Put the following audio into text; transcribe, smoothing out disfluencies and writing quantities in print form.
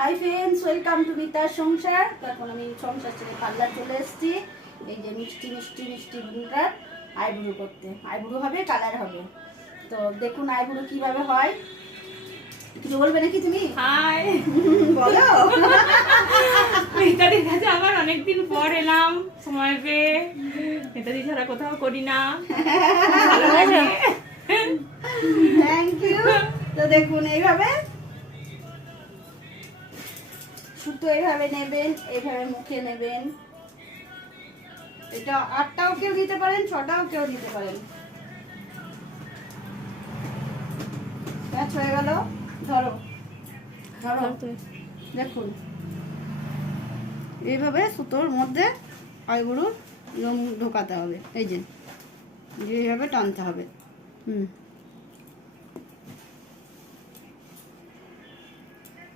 Hi friends, welcome to মিতার সংসার। এখন আমি সংসার ছেড়ে পার্লার চলে এসেছি। এই যে মিষ্টি মিষ্টি মিষ্টি বুনটার আইব্রু করতে। আইব্রু হবে, কালার হবে। তো দেখুন আইব্রু কিভাবে হয়। কিছু বলবে নাকি তুমি? হাই বলো। মিতাদির কাছে আবার অনেকদিন পর এলাম সময় পেয়ে। মিতাদি ছাড়া কোথাও করি না। Thank you. তো দেখুন এইভাবে সুতো এইভাবে নেবেন, এইভাবে মুখে নেবেন। এটা 8টাও কেউ দিতে পারেন, 6টাও কেউ দিতে পারেন। প্যাচ হয়ে গেল। ধরো ধরো, দেখুন এইভাবে সুতোর মধ্যে আইবুড়ো ঢোকাতে হবে। এই যে এইভাবে টানতে হবে।